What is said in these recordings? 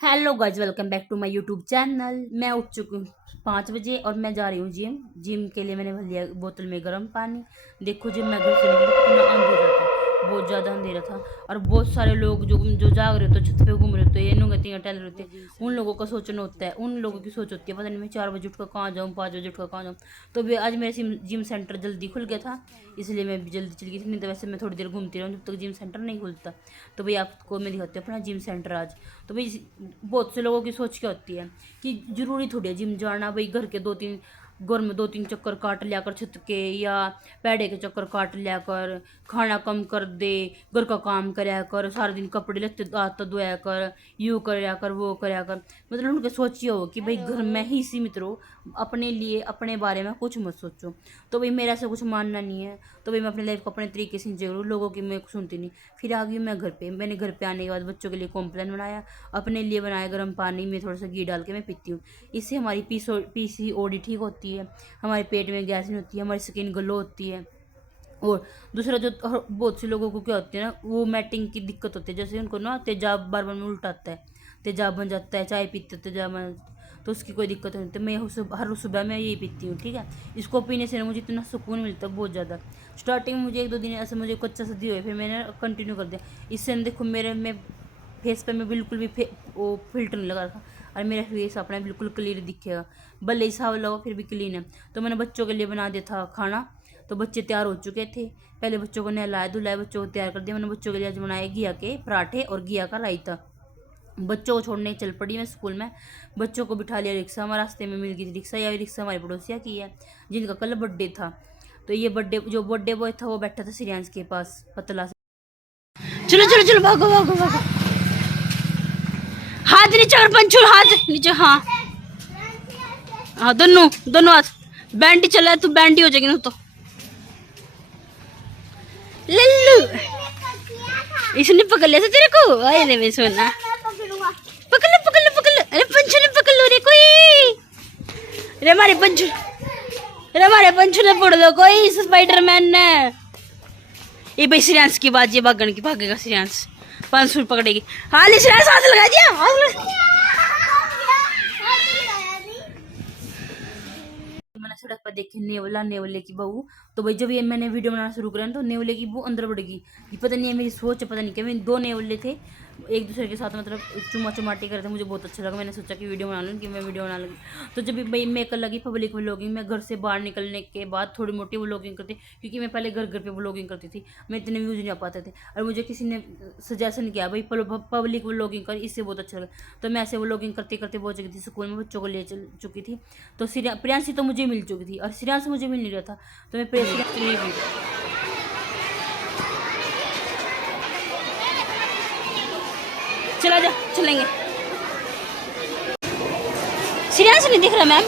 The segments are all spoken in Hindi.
Hello guys, welcome back to my YouTube channel. मैं उठ चुकी हूँ 5 बजे और मैं जा रही हूँ जिम के लिए। मैंने भर लिया बोतल में गर्म पानी। देखो जब मैं घर से निकली कितना अंधेरा था, बहुत ज़्यादा अंधेरा था। और बहुत सारे लोग जो जाग रहे थे, छत पे घूम रहे थे, ये नुंगतियाँ टहल रहे थे। उन लोगों का सोचना होता है, उन लोगों की सोच होती है पता नहीं मैं 4 बजे उठ कर कहाँ जाऊँ, 5 बजे उठ कर कहाँ जाऊँ। तो भी आज मेरे जिम सेंटर जल्दी खुल गया था, इसलिए मैं भी जल्दी चली गई थी। नहीं तो वैसे मैं थोड़ी देर घूमती रहूँ जब तक जिम सेंटर नहीं खुलता। तो भाई आपको मैं दिखाती हूँ अपना जिम सेंटर आज। तो भाई बहुत से लोगों की सोच क्या होती है कि जरूरी थोड़ी है जिम जाना। भाई घर में 2-3 चक्कर काट लिया कर छत के, या पैडे के चक्कर काट लिया कर, खाना कम कर दे, घर का काम कराया कर, सारा दिन कपड़े लत्ते हाथ धोया कर, यूँ कराया कर, वो कराया कर। मतलब उनके सोचिए हो कि भाई घर में ही सीमित रहो, अपने लिए अपने बारे में कुछ मत सोचो। तो भाई मेरा ऐसा कुछ मानना नहीं है। तो भाई मैं अपनी लाइफ को अपने तरीके से जी रही हूँ, लोगों की मैं सुनती नहीं। फिर आ गई मैं घर पे। मैंने घर पे आने के बाद बच्चों के लिए कॉम्प्लान बनाया, अपने लिए बनाया गर्म पानी में थोड़ा सा घी डाल के मैं पीती हूँ। इससे हमारी पीसीओडी ठीक होती है, हमारे पेट में गैस नहीं होती है, हमारी स्किन ग्लो होती है। और दूसरा जो बहुत से लोगों को क्या होती है ना, वो मैटिंग की दिक्कत होती है। जैसे उनको ना तेजाब बार बार में उल्टा आता है, तेजाब बन जाता है, चाय पीते तेजाब तो उसकी कोई दिक्कत नहीं होती। मैं हर सुबह मैं यही पीती हूँ, ठीक है। इसको पीने से ना मुझे इतना सुकून मिलता है बहुत ज़्यादा। स्टार्टिंग में मुझे 1-2 दिन ऐसे मुझे कच्चा सर्दी हुई, फिर मैंने कंटिन्यू कर दिया। इससे देखो मेरे में फेस पे मैं बिल्कुल भी वो फिल्टर नहीं लगा रखा, और मेरा फेस अपना बिल्कुल क्लियर दिखेगा। भले ही साव लगा फिर भी क्लीन है। तो मैंने बच्चों के लिए बना दिया था खाना। तो बच्चे तैयार हो चुके थे, पहले बच्चों को नहलाया धुलाया, बच्चों को तैयार कर दिया। मैंने बच्चों के लिए आज बनाए घिया के पराठे और घिया का रायता। बच्चों को छोड़ने चल पड़ी मैं स्कूल में। बच्चों को बिठा लिया रिक्शा, हमारे रास्ते में मिल गई थी रिक्शा। या रिक्शा हमारी पड़ोसिया की है, जिनका कल बर्थडे था। तो ये बर्थडे बॉय था वो बैठा था श्रेयांश के पास पतला से। चलो चलो चलो, भागो भागो भागो। हाथ नीचे और पंचूर, हाथ नीचे। हाँ हाँ, दोनों दोनों हाथ। बैंडी चला है, तू बैंडी हो जाएगी ना तो। लल्लू इसने पकड़ लिया था तेरे को। अरे मैं सोना, पकड़ लो पकड़ लो पकड़ लो। अरे पंचू ने पकड़ लो रे कोई। अरे हमारे पंचू ने पकड़ लो कोई स्पाइडरमैन ने। ये भाई श्रेयांश की बात, ये भागने की भागेगा श्रेयांश, 500 पकड़ेगी। हाँ ले श्रेयांश, हाथ लगा दिया, हाथ लगा। मैंने सड़क पर देखे नेवले की बहू। तो भाई जब ये मैंने वीडियो बनाना शुरू करा तो नेवले की बहू अंदर बढ़ गई। ये पता नहीं है मेरी सोच है, पता नहीं क्या। मैंने 2 नेवले थे एक दूसरे के साथ, मतलब चुमा चुमाटी कर रहे थे। मुझे बहुत अच्छा लगा, मैंने सोचा कि वीडियो बना लूँ, कि मैं वीडियो बना लूँगी। तो जब भाई मैं कर लगी पब्लिक व्लॉगिंग, मैं घर से बाहर निकलने के बाद थोड़ी मोटी व्लॉगिंग करती, क्योंकि मैं पहले घर घर पे व्लॉगिंग करती थी, मैं इतने व्यूज़ नहीं आ पाते थे। और मुझे किसी ने सजेशन किया भाई पब्लिक व्लॉगिंग कर, इससे बहुत अच्छा लगा। तो मैं ऐसे व्लॉगिंग करते करते पहुँच गई थी स्कूल में, बच्चों को ले चल चुकी थी। तो प्रियांशी तो मुझे मिल चुकी थी और श्रेयांश मुझे मिल नहीं रहा था। तो मैं प्रियांशी नहीं भी। चला जा, चलेंगे। श्रेयांश नहीं दिख रहा मैम,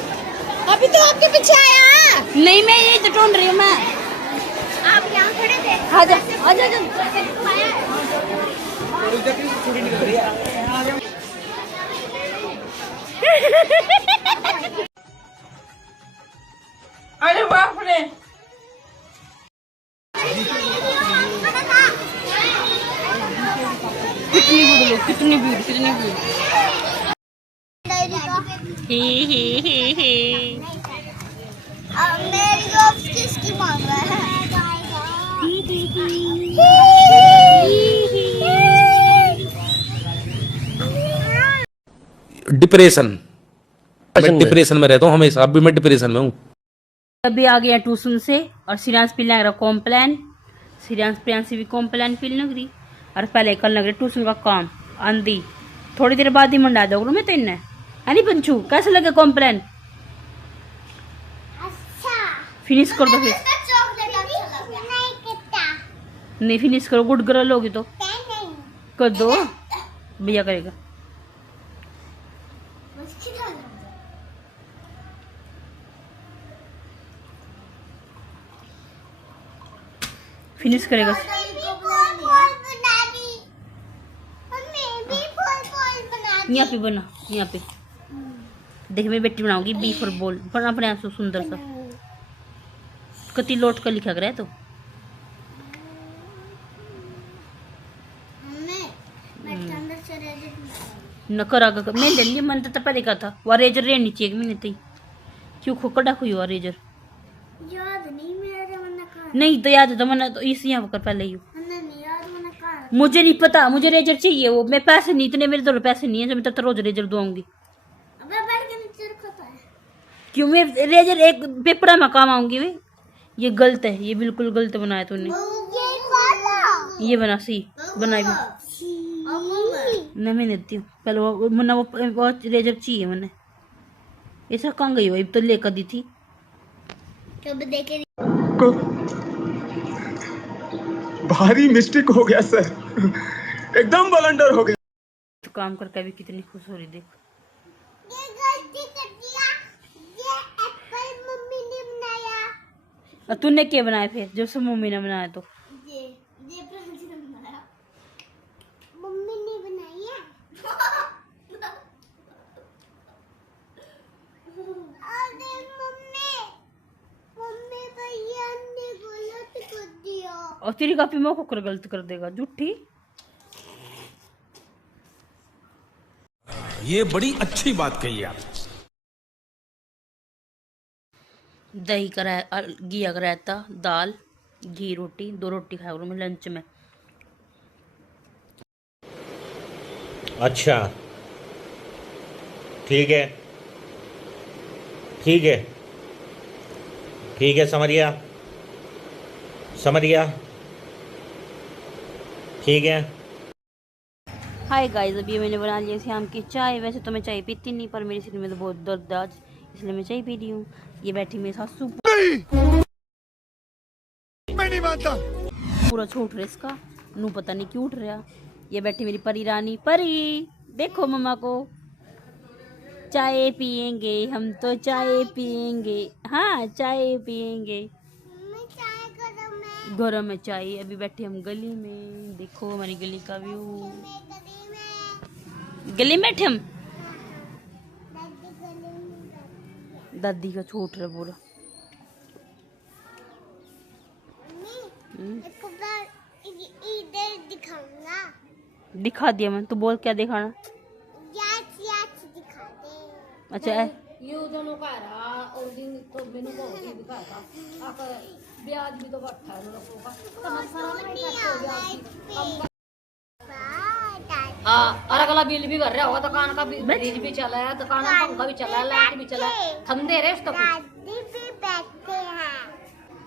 अभी तो आपके पीछे आया। नहीं मैं यही तो ढूंढ रही हूँ मैं। आप यहाँ खड़े थे। आजा आजा आजा। अरे बाप रे, कितनी भीड़ कितनी भीड़। मेरी दोस्त किसकी मांग रहा है? डिप्रेशन, मैं डिप्रेशन में रहता हूँ हमेशा। अभी मैं डिप्रेशन में हूँ। अभी आ गया ट्यूशन से और श्रेयांश पी लग रहा कॉम्प्लान। श्रेयांश प्रियांशी भी कॉम्प्लान पी लग रही। और पहले कल लग रही ट्यूशन का काम आंधी। थोड़ी देर बाद ही मंडा दोगे मैं तो इन्हें है नहीं। पंचू कैसे लगे कॉम्प्लान? फिनिश कर दो फिर। नहीं फिनिश करो, गुड गर्ल होगी तो कर दो, भैया करेगा। फिनिश करेगा। यहाँ पे बना, यहाँ पे देख मेरी बेटी बनाऊंगी बी फॉर बॉल, पर अपने आप से सुंदर सा कति लौट कर लिखा करे। तो न करा मैं ले लिया, मैंने तो पहले कहा था वो रेजर रहनी चाहिए 1 महीने तक। क्यों खोकड़ा हुई हुआ रेजर? याद नहीं मेरे मन का। नहीं तो याद है तो मैंने तो इसी यहाँ कर पहले ही। मैंने नहीं याद मन का। मुझे नहीं पता, मुझे रेजर चाहिए वो, मैं पैसे नहीं इतने मेरे तो पैसे नहीं है जो मैं तो रोज रेजर दूंगी। अबे बैठ के नीचे रखा है। क्यों मैं रेजर एक पेपर में काम आऊंगी वे? ये गलत है, ये बिल्कुल गलत बनाया तूने। ये बना सी बनाई भी ना, मैं देती हूँ पहले वो मना वो रेजर चाहिए मैंने। ऐसा कहाँ गई वही तो लेकर दी थी। कब देखे को भारी मिस्टेक हो गया सर, एकदम ब्लंडर हो गया। तो काम करके भी कितनी खुश हो रही देख। ये गलती कर दिया। ये एप्पल मम्मी ने बनाया। और तूने क्या बनाया फिर जो सब मम्मी ने बनाया? तो ये प्रांशी ने बनाया। मम्मी ने बनाई है। अरे मम्मी मम्मी भैया ने गलत कर दिया। और तेरी कापी में खोकर गलत कर देगा झूठी। ये बड़ी अच्छी बात कही आप। दही का घी का रायता, दाल, घी रोटी, 2 रोटी खाया करूँ मैं लंच में। अच्छा ठीक है, ठीक है, ठीक है, समझ गया, समझ गया, ठीक है। हाय गाइस, अभी मैंने बना लिया शाम की चाय। वैसे तो मैं चाय पीती नहीं, पर मेरे शरीर में तो बहुत दर्द आज, इसलिए मैं चाय पी रही हूँ। ये बैठी मेरे सासू, मैं नहीं मानता। पूरा छोट रहा इसका नू, पता नहीं क्यों उठ रहा। ये बैठी मेरी परी रानी। परी देखो मम्मा को, चाय पियेंगे हम तो चाय पियेंगे। हाँ चाय पियेंगे। मैं चाय गरम है। गरम है चाय। अभी बैठे हम गली में, देखो हमारी गली का व्यू। मैं गली में। गली में बैठे हम, दादी गली में। दादी का छोट रहा पूरा। मम्मी एक बार इधर दिखाऊंगा। दिखा दिया मैं, तू बोल क्या दिखाना? याच याच दिखा दे। अच्छा ये दोनों का रहा और दिन तो बिनु को भी दिखा था। आप ब्याज भी तो बढ़ता है लोगों का, तो हम सारा नहीं करते हो ब्याज। हाँ, और अगला बिल भी भर रहा होगा, दुकान का भी फ्रिज भी चला है, दुकान का पंखा भी चला है, लाइट भी चला है, हम दे रहे उसको कुछ। दादी भी बैठते हैं।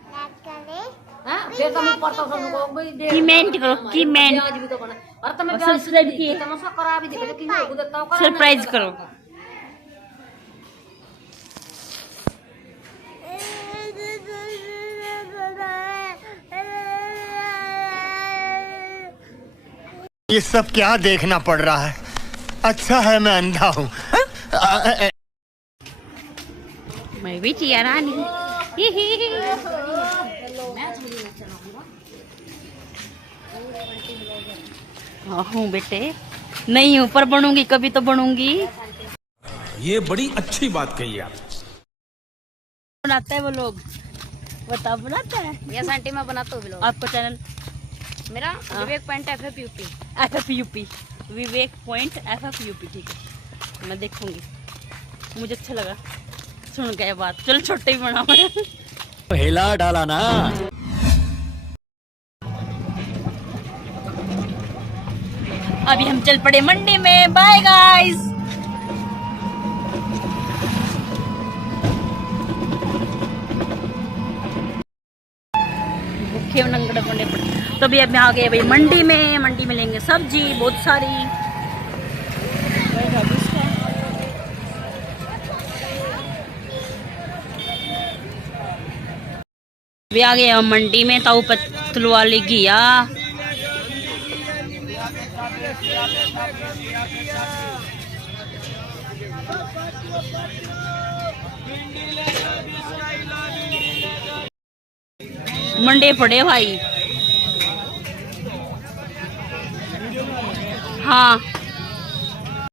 क्या करे? हाँ, फिर तुम ऊपर तो हमको भी दे कमेंट करो, कमेंट ब्याज भी तो बना और तुम्हें और ब्याज सब्सक्राइब किए, तमाशा करा भी देखो कि हो देता हो, सरप्राइज करो। ये सब क्या देखना पड़ रहा है? अच्छा है मैं अंधा हूँ। मैं भी चिया रानी। हाँ हूँ बेटे, नहीं हूँ पर बनूंगी, कभी तो बनूंगी। ये बड़ी अच्छी बात कही आप। बनाता है वो लोग, बता बनाता है। यस आंटी मैं बनाता हूँ ब्लॉग। आपका चैनल मेरा विवेक पॉइंट FFUP। FFUP, विवेक पॉइंट FFUP, ठीक है मैं देखूंगी। मुझे अच्छा लगा सुन के बात। चलो छोटे ही बनाओ। हिला डाला ना। अभी हम चल पड़े मंडी में। Bye guys. भूखे नंगड़े पड़े पड़े। तो अभी अब आ गए भाई मंडी में। मंडी में लेंगे सब्जी बहुत सारी। अभी आ गए हम मंडी में। ताऊ पत्तल वाली घिया, मंडे पड़े भाई। हाँ,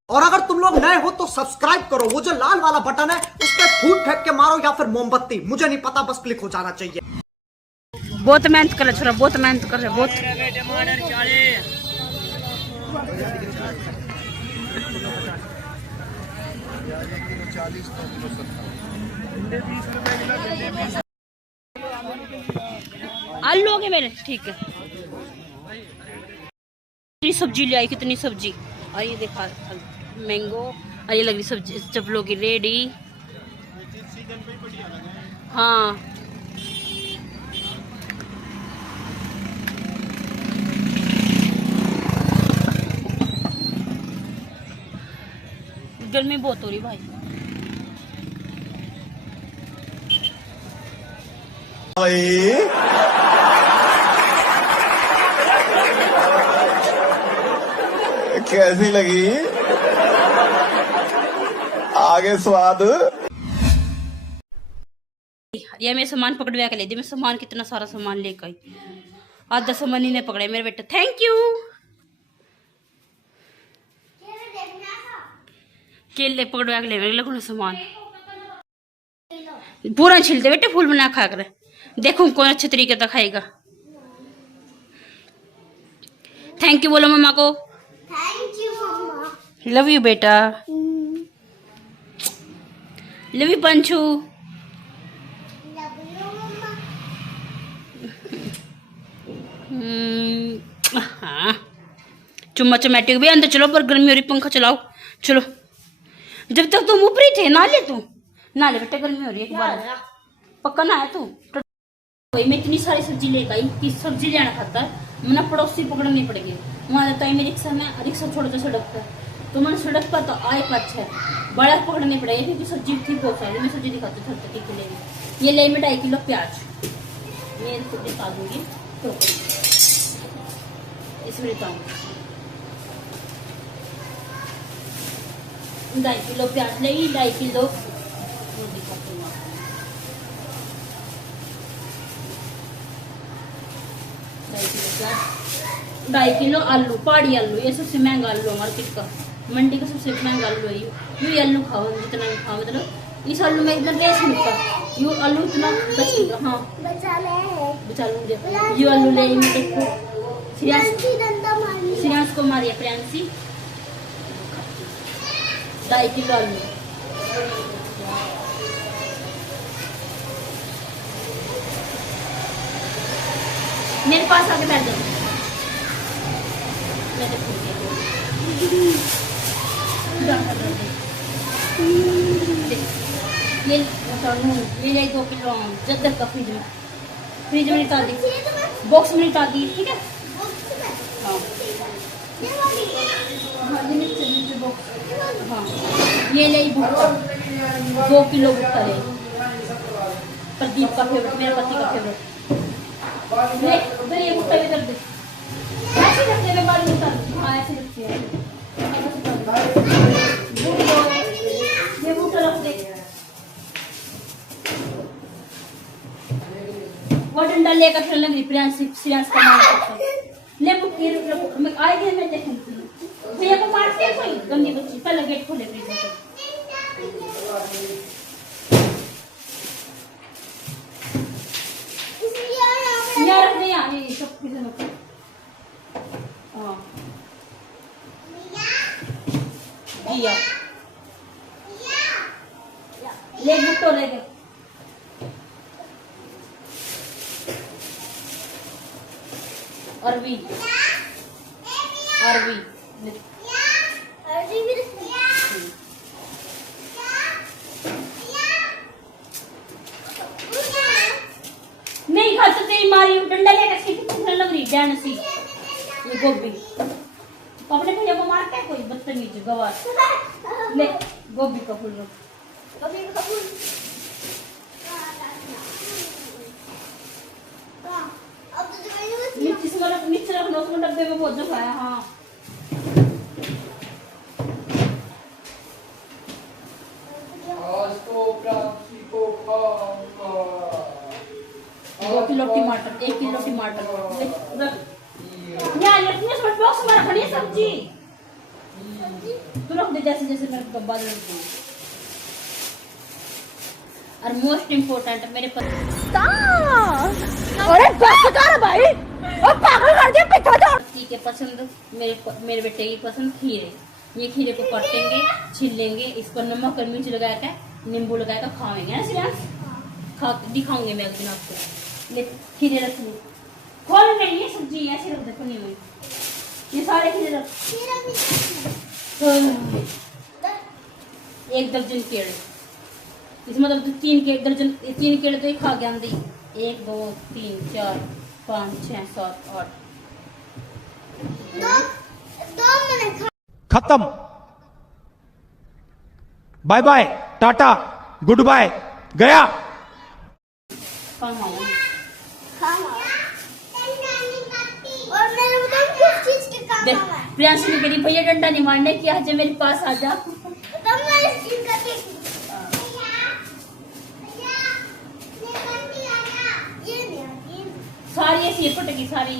और अगर तुम लोग नए हो तो सब्सक्राइब करो, वो जो लाल वाला बटन है उस पर फूट फेंक के मारो या फिर मोमबत्ती, मुझे नहीं पता, बस क्लिक हो जाना चाहिए। बहुत मेहनत कर रहे छोरा, बहुत मेहनत कर रहे बहुत। आलू हो गए मेरे, ठीक है। कितनी सब्जी ले आई, कितनी सब्जी। और ये देखा मैंगो, और ये लग रही सब्जी चपलों की रेडी। हाँ गर्मी बहुत हो रही भाई। कैसी लगी आगे स्वाद। ये मैं सामान पकड़वा के ले दी। मैं सामान कितना सारा सामान लेकर आई, आधा सामान ही ने पकड़े मेरे बेटे। Thank you. केले पकड़वा के ले मेरे सामान पूरा छिलते बेटे, फूल बना खा कर देखो कौन अच्छे तरीके से खाएगा। थैंक यू बोलो मम्मा को। थैंक यू मम्मा। लव यू बेटा। Love you Panchu. Love you मम्मा। हाँ चुम्मा चमेटिक भी अंदर चलो, पर गर्मी हो रही, पंखा चलाओ चलो। जब तक तुम ऊपर ही थे नाले, तू नाले बेटा, गर्मी हो रही है। एक बार पक्का ना है तू। मैं इतनी सारी सब्जी लेकर आई कि सब्जी लेना खाता मैंने पड़ोसी पकड़नी पड़ेगी। वहाँ जाता है मेरी रिक्शा में, रिक्शा छोड़ दो सड़क पर, तो मैंने सड़क पर तो आए अच्छा है बड़ा पकड़ने पड़ेगा क्योंकि सब्जी थी बहुत सारी। मैं सब्जी दिखाती हूँ थोड़ी के लिए। ये ले मैं 2.5 किलो प्याज, मैं इसको दिखा दूंगी तो इसमें बताऊँ। 2.5 किलो प्याज लेगी, 2.5 किलो वो दिखाती हूँ आपको। 2.5 किलो प्याज, 2.5 किलो आलू, पहाड़ी आलू, ये सबसे महंगा आलू है मार्केट का, मंडी का सबसे महंगा आलू है। ये आलू खाओ जितना भी खाओ, मतलब इस आलू में इतना टेस्ट मिलता है। ये आलू इतना बचेगा। हाँ बचा लूंगे। ये आलू ले देखो, श्रेयांश को मारिए प्रियांशी। 2.5 किलो आलू, मेरे पास आके बैठ जाओ। ये ले 2 किलो जद्दर का फ्रिज में निकाल दी, बॉक्स में निकाल दी, ठीक है। हाँ हाँ ये ले भुट्टा, 2 किलो भुट्टा ले। प्रदीप का फेवरेट, मेरे पति का फेवरेट। ये भुट्टा इधर दे, ऐसे रखते हैं बाल निकाल। हाँ ऐसे रखते हैं, ये भुट्टा रख दे। वो डंडा लेकर फिर लग रही श्रेयांश का मार ले बुट्टी मैं आएगी। मैं देखूंगी भैया को मारते हैं कोई गंदी बच्ची। पहले गेट खोले प्लीज। यार नहीं आ रही सब किसी को। हाँ भैया ले बुट्टो ले गए। अरवी नहीं खाता तेरी मारी डंडा लेकर कितनी लग रही डैन सी। ये गोभी अपने भैया को मार के कोई बदतमीज गवार। ले गोभी का फूल मिर्च रख लो उसमें डब्बे में बहुत जो खाया। हाँ 2 किलो टमाटर, 1 किलो टमाटर बॉक्स में रखनी है सब्जी। तू रख दे जैसे जैसे मेरे डब्बा दे। और मोस्ट इम्पोर्टेंट मेरे अरे भाई और पागल कर दिया पिता के पसंद, मेरे बेटे की पसंद खीर है। ये खीरे को काटेंगे, छील लेंगे, इस पर नमक और मिर्च लगा कर, नींबू लगा कर खाएंगे ना श्रेयांश? खा दिखाऊंगे मैं एक दिन आपको। ले खीरे रख ली, खोल नहीं ये सब्जी ऐसे रख दे पन्नी में, ये सारे खीरे रख। एक दर्जन केले, इसमें मतलब 3 दर्जन 3 केले तो एक खा गया दी। 1 2 3 4 5 6 7 8 दो मैंने खत्म। Bye bye, tata, good bye, गया। कहाँ आया? और मैंने बताया किस चीज के काम देख आवा है। प्रियांशु ने करी भैया डंडा नहीं मारने की, आज मेरे पास आ जा। तब मैं इस चीज का देख सारी ऐसी ये पटकी सारी,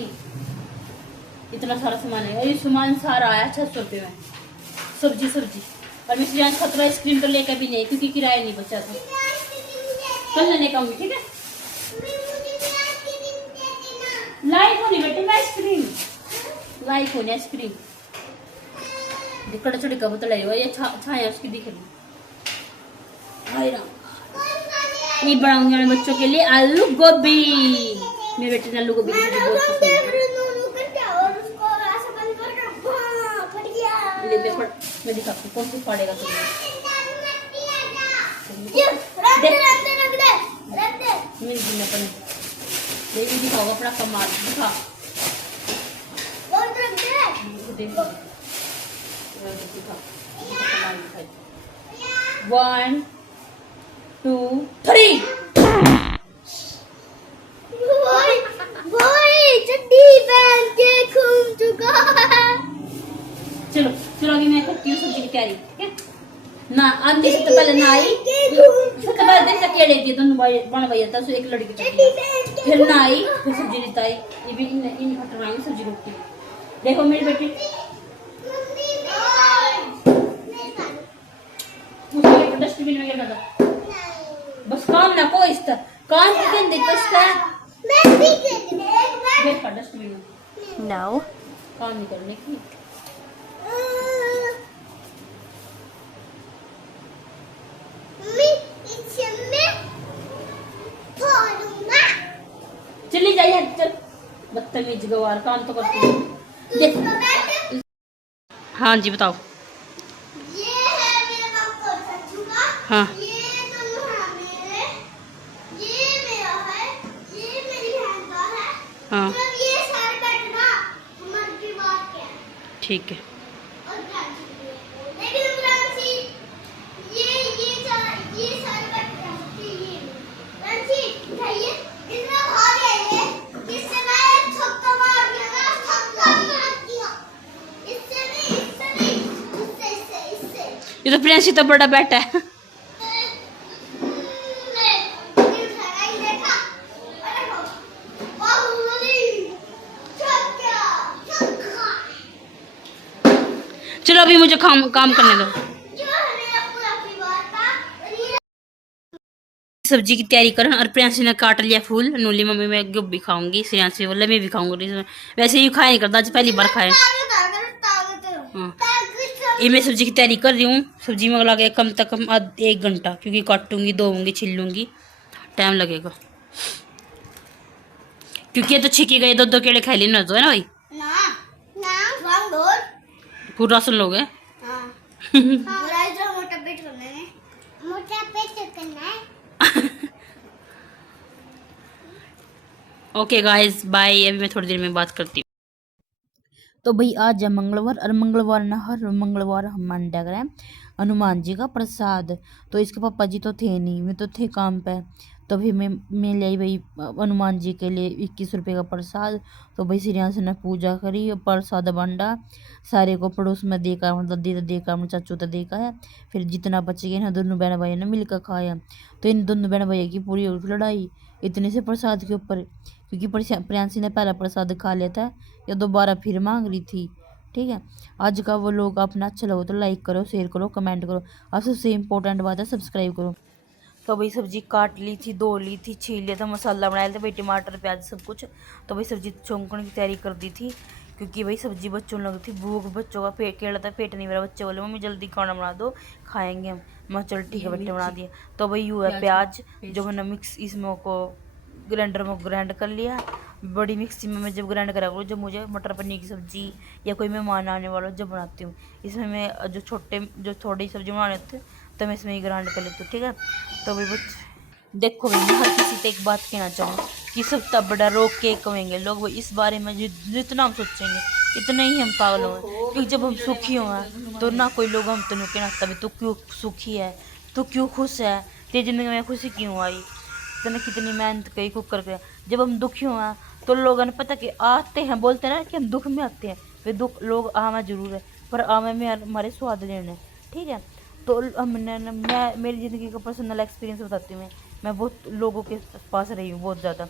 इतना सारा सामान है। और ये सामान सारा आया 600 रुपये में, सब्जी सब्जी। और मैं श्रेयांश खतरा आइसक्रीम तो लेकर भी नहीं, क्योंकि किराया नहीं बचा था। कल लेने का ठीक है। लाइक होनी बेटे मैं आइसक्रीम, लाइक होनी आइसक्रीम। कड़ा चढ़ी का बोतल है ये छाया उसकी दिख रही। हाय राम, ये बनाऊंगी मैं बच्चों के लिए आलू गोभी। मेरे बेटे ने आलू गोभी की सब्जी बहुत पसंद है। ले दे फट, मैं दिखाती हूँ कौन सी फाड़ेगा तुम्हें। मेरी दिन अपन ये दिखाओ अपना कमाल दिखा। देखो दिखा 1 2 3 चड्डी पहन के घूम चुका है। चलो चलो अभी मैं करती हूँ सब्जी की तैयारी, ठीक है ना? आंधी से तो पहले नहाई, सबसे पहले देख के ले दिए दोनों भाई बन भैया था, एक लड़की चली, फिर नहाई, फिर सब्जी निताई। ये भी इन हटवाई सब्जी रोटी। देखो मेरी बेटी उसको डस्टबिन में गिरा था। बस काम ना को इस तरह काम के देखो इसका मैं भी कर देखा डस्टबिन में नो काम नहीं करने की। चली जाइए चल, बदतमीज गवार काम तो करती है। देख हाँ जी बताओ। ये है मेरे पापा सच्चू का। हाँ ये दोनों हैं मेरे, ये मेरा है, ये मेरी बहन का है। हाँ मतलब ये सारे बैठना हमारे परिवार के हैं। ठीक है। और प्रांशी के लिए। लेकिन प्रांशी ये सारे बैठना ये प्रांशी उठाइए, इतना भाग गए ये, किससे मैं छक्का मार दिया ना, छक्का मार दिया। इससे नहीं, इससे। ये तो प्रियांशी तो बड़ा बेटा है। चलो अभी मुझे काम करने दो। सब्जी की तैयारी करें और प्रियांशी ने काट लिया फूल। नूली मम्मी मैं गोभी खाऊंगी, श्रेयांशी बोला मैं भी खाऊंगी। वैसे ही खाया नहीं करता, आज पहली बार खाया। हाँ ये मैं सब्जी की तैयारी कर रही हूँ। सब्जी में लगे कम से कम 1 घंटा, क्योंकि काटूंगी, धोऊंगी, छिलूंगी, टाइम लगेगा। क्योंकि ये तो छिकी गए, 2 केड़े खाई लेना तो है ना भाई। पूरा राशन लोग है। ओके गाइस बाय, अभी मैं थोड़ी देर में बात करती हूँ। तो भाई आज है मंगलवार, और मंगलवार ना हर मंगलवार हम मंडा करें हनुमान जी का प्रसाद। तो इसके पापा जी तो थे नहीं, मैं तो थे काम पे, तो भी मैं ले आई भाई हनुमान जी के लिए 21 रुपये का प्रसाद। तो भाई श्रेयांश ने पूजा करी, प्रसाद बंडा, सारे को पड़ोस में देखा, दादी तो देखा, चाचू तो देखा है। फिर जितना बच गया ना दोनों बहन भाइयों ने मिलकर खाया। तो इन दोनों बहन भैया की पूरी लड़ाई इतने से प्रसाद के ऊपर, क्योंकि प्रियांशी ने पहला प्रसाद खा लिया था, या दोबारा फिर मांग रही थी। ठीक है, आज का वो लोग अपना अच्छा लगे तो लाइक करो, शेयर करो, कमेंट करो, और सबसे इम्पोर्टेंट बात है सब्सक्राइब करो। तो भाई सब्जी काट ली थी, धो ली थी, छील लिया था, मसाला बनाया था भाई, टमाटर प्याज सब कुछ। तो भाई सब्जी छौंकने की तैयारी कर दी थी, क्योंकि भाई सब्जी बच्चों लगी थी भूख, बच्चों का पेट केला था, पेट नहीं भरा, बच्चे बोले मम्मी जल्दी खाना बना दो खाएंगे हम। मैं चल ठीक है बेटे बना दिया। तो भाई यू है प्याज जो मैंने मिक्स इसमें को ग्राइंडर में ग्राइंड कर लिया। बड़ी मिक्सी में मैं जब ग्राइंड करा करूँ जब मुझे मटर पनीर की सब्जी या कोई मेहमान आने वाला जब बनाती हूँ, इसमें मैं जो थोड़ी सब्जी बनाने होती है तो मैं इसमें ही ग्राइंड कर लेती हूँ, ठीक है। तो भाई बच्चे देखो भाई, मैं हर किसी से एक बात कहना चाहूँ कि सब तब बड़ा रोक के कहेंगे लोग, वो इस बारे में जितना हम सोचेंगे इतना ही हम पागल होंगे। क्योंकि जब हम सुखी हों तो ना कोई लोग हम तो नहीं कहना तभी तू क्यों सुखी है, तू क्यों खुश है, तेरी जिंदगी में खुशी क्यों आई, तूने कितनी मेहनत करी कुक करके। जब हम दुखी हुआ तो लोगों ने पता कि आते हैं बोलते हैं ना कि हम दुख में आते हैं, वे दुख लोग आवा जरूर है पर आवे में हमारे स्वाद लेने, ठीक है। तो हमने मैं मेरी ज़िंदगी का पर्सनल एक्सपीरियंस बताती हूँ। मैं बहुत लोगों के पास रही हूँ, बहुत ज़्यादा।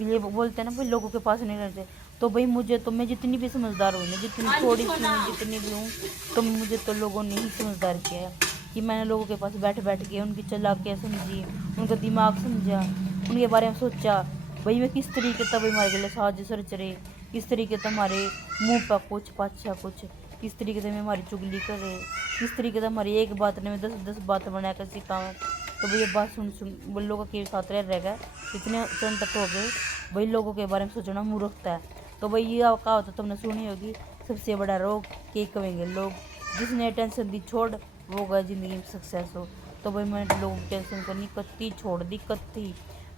ये बोलते हैं ना भाई लोगों के पास नहीं रहते, तो भाई मुझे तो मैं जितनी भी समझदार हूँ ना, जितनी थोड़ी सी हूँ, जितनी भी हूँ, तो मुझे तो लोगों ने ही समझदार किया है कि मैंने लोगों के पास बैठ बैठ के उनकी चालाकियाँ समझी, उनका दिमाग समझा, उनके बारे में सोचा भाई मैं किस तरीके तब हमारे गले साजिश रहे, किस तरीके से हमारे मुँह पर कुछ पाछा कुछ, किस तरीके से हमारी चुगली करे, किस तरीके से हमारी एक बात ने में 10 बात बना कर सिखावे। तो भाई ये बात सुन वो लोगों के साथ रह गए इतने तक हो गए भाई, लोगों के बारे में सोचना मूर्खता है। तो भाई ये कहा होता तुमने सुनी होगी, सबसे बड़ा रोग के कहेंगे लोग, जिसने टेंशन दी छोड़ वो गया ज़िंदगी में सक्सेस हो। तो भाई मैंने लोगों की टेंशन करनी कत्ती छोड़ दी, कत्ती।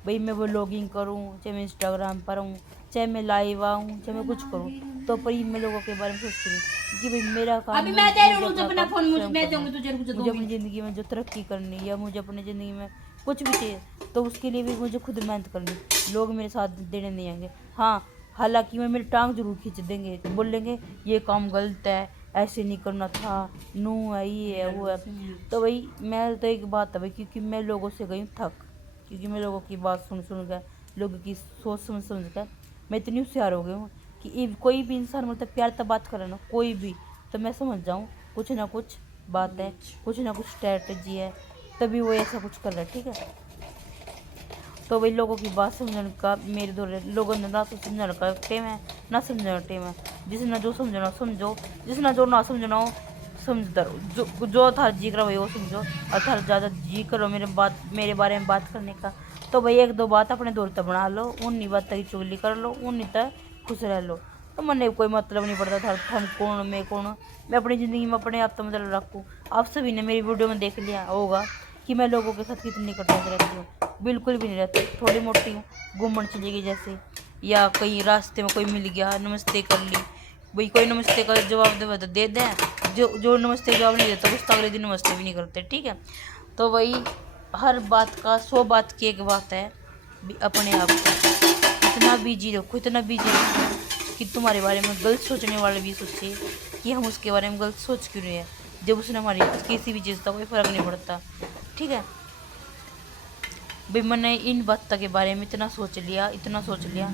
भाई मैं वो लॉगिंग करूँ चाहे मैं इंस्टाग्राम पर हूँ, चाहे मैं लाइव आऊँ, चाहे मैं कुछ करूँ, तो पर मैं लोगों के बारे में सोचती हूँ कि भाई मेरा काम अभी मैं दे रही हूँ मुझे अपना फोन, मुझे मैं दूंगी तुझे, मुझे अपनी ज़िंदगी में जो तरक्की करनी या मुझे अपनी ज़िंदगी में कुछ भी चाहिए तो उसके लिए भी मुझे खुद मेहनत करनी, लोग मेरे साथ देने नहीं आएंगे। हाँ हालांकि मैं मेरी टांग जरूर खींच देंगे, बोलेंगे ये काम गलत है, ऐसे नहीं करना था, नू है ये है वो है। तो भाई मैं तो एक बात है भाई, क्योंकि मैं लोगों से गई थक, क्योंकि मैं लोगों की बात सुन कर, लोगों की सोच समझ कर मैं इतनी होशियार हो गई हूँ कि कोई भी इंसान मतलब प्यार तब बात करे ना कोई भी, तो मैं समझ जाऊँ कुछ ना कुछ बात है, कुछ ना कुछ स्ट्रेटजी है, तभी वो ऐसा कुछ कर रहा है, ठीक है। तो भाई लोगों की बात समझने का मेरे दौरे लोगों ने ना समझने का टेम है ना समझने का टेम है, जिसने जो समझना समझो, जिसने जो ना समझना हो समझदार जो था जी करो भाई वो समझो, और था ज़्यादा जी करो मेरे बारे में बात करने का, तो भाई एक दो बात अपने दौर तक बना लो, उन्हीं बात की चुगली कर लो, उन्हीं तक खुश रह लो। तो मैंने कोई मतलब नहीं पड़ता था हम कौन मैं कौन, मैं अपनी ज़िंदगी में अपने आप तो मतलब रखूँ। आप सभी ने मेरी वीडियो में देख लिया होगा कि मैं लोगों के साथ कितनी कटौती रहती हूँ, बिल्कुल भी नहीं रहती, थोड़ी मोटी हूँ, घूमने चली गई जैसे, या कहीं रास्ते में कोई मिल गया नमस्ते कर ली, भाई कोई नमस्ते का जवाब दे तो दे दें, जो नमस्ते जवाब नहीं देता उस अगले दिन नमस्ते भी नहीं करते, ठीक है। तो वही हर बात का 100 बात की एक बात है, अपने आप को इतना बिजी रखो, इतना बिजी रखो कि तुम्हारे बारे में गलत सोचने वाले भी सोचे कि हम उसके बारे में गलत सोच क्यों रहे हैं, जब उसने हमारी किसी भी चीज़ का कोई फ़र्क नहीं पड़ता, ठीक है। भाई मैंने इन बातों के बारे में इतना सोच लिया, इतना सोच लिया,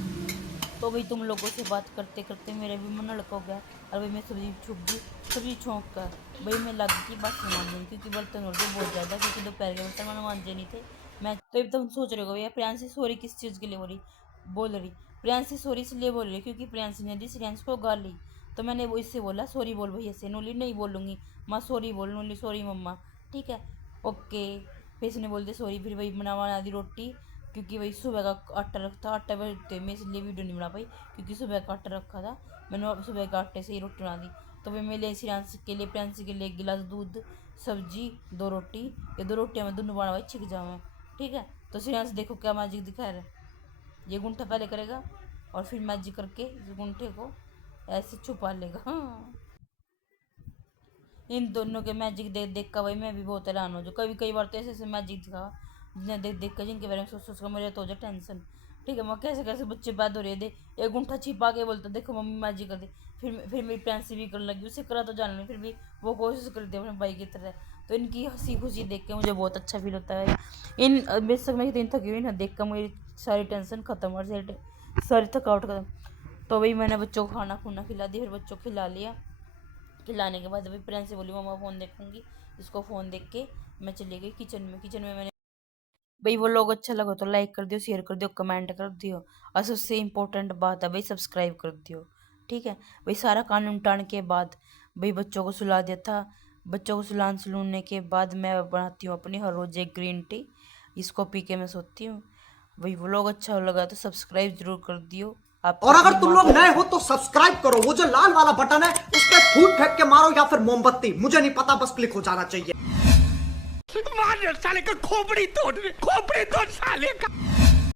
तो भाई तुम लोगों से बात करते करते मेरे भी मन लड़का हो गया, और भाई मैं सब्जी छुप गई, सब्जी छोंक कर भाई मैं लग गई बस मान क्योंकि बर्तन हो गए बहुत ज़्यादा, क्योंकि दोपहर के बर्तन मैंने मांजे नहीं थे। मैं तो तुम सोच रहे हो भैया प्रियांशी सॉरी किस चीज़ के लिए बोल रही प्रियांशी सॉरी इसलिए बोल रही क्योंकि प्रियांशी ने दी श्रेयांश को गाली, तो मैंने वो इससे बोला सॉरी बोल भैया से, नूली नहीं बोलूँगी माँ सॉरी बोल, नूली सॉरी मम्मा, ठीक है ओके। फिर इसने बोल दिया सॉरी, फिर वही बना दी रोटी, क्योंकि वही सुबह का आटा रखा, आटा बैठते मैं इसलिए वीडियो नहीं बना पाई क्योंकि सुबह का आटा रखा था, मैंने सुबह के आटे से ही रोटी बना दी। तो फिर मेरे श्रेयांश के लिए प्रियांशी के लिए 1 गिलास दूध, सब्जी, 2 रोटी, ये 2 रोटियाँ मैं दोनों बना छिक जाऊँ, ठीक है। तो श्रेयांश देखो क्या मैजिक दिखा रहा है, ये गुंठा पहले करेगा और फिर मैजिक करके इस गुंठे को ऐसे छुपा लेगा। हाँ इन दोनों के मैजिक देख देख कर भाई मैं भी बहुत हैरान हो जो, कई बार तो ऐसे ऐसे मैजिक दिखा जिन्हें देख देख कर जिनके बारे में सोच कर मेरे तो हो जाए टेंशन, ठीक है। मैं कैसे कैसे बच्चे पैदा हो रहे थे, एक गुंठा छिपा के बोलता देखो मम्मी मैजिक कर दे, फिर मेरी प्रियांशी भी करने लगी, उसे करा तो जान ली, फिर भी वो कोशिश करती है अपने भाई की तरह। तो इनकी हंसी खुशी देख के मुझे बहुत अच्छा फील होता है। इन बेशक मैं इतनी थकी हुई ना देख कर मेरी सारी टेंशन खत्म और सारी थकावट खत्म। तो भाई मैंने बच्चों को खाना खुना खिला दिया, फिर बच्चों को खिला लिया, खिलाने के बाद अभी प्रियांशी बोली मम्मा फ़ोन देखूंगी, इसको फ़ोन देख के मैं चली गई किचन में मैंने भाई वो लोग अच्छा लगा तो लाइक कर दियो, शेयर कर दियो, कमेंट कर दियो, और सबसे इम्पोर्टेंट बात है भाई सब्सक्राइब कर दियो, ठीक है भाई। सारा कानून टाण के बाद भाई बच्चों को सुला दिया था। बच्चों को सुलाने के बाद मैं बनाती हूँ अपनी हर रोज एक ग्रीन टी, इसको पी के मैं सोती हूँ। भाई व्लॉग अच्छा लगा तो सब्सक्राइब जरूर कर दियो आप। और अगर तुम लोग नए हो तो सब्सक्राइब करो, वो जो लाल वाला बटन है उस पर फूट फेंक के मारो या फिर मोमबत्ती, मुझे नहीं पता, बस क्लिक हो जाना चाहिए। मार साले का खोपड़ी तोड़ साले का।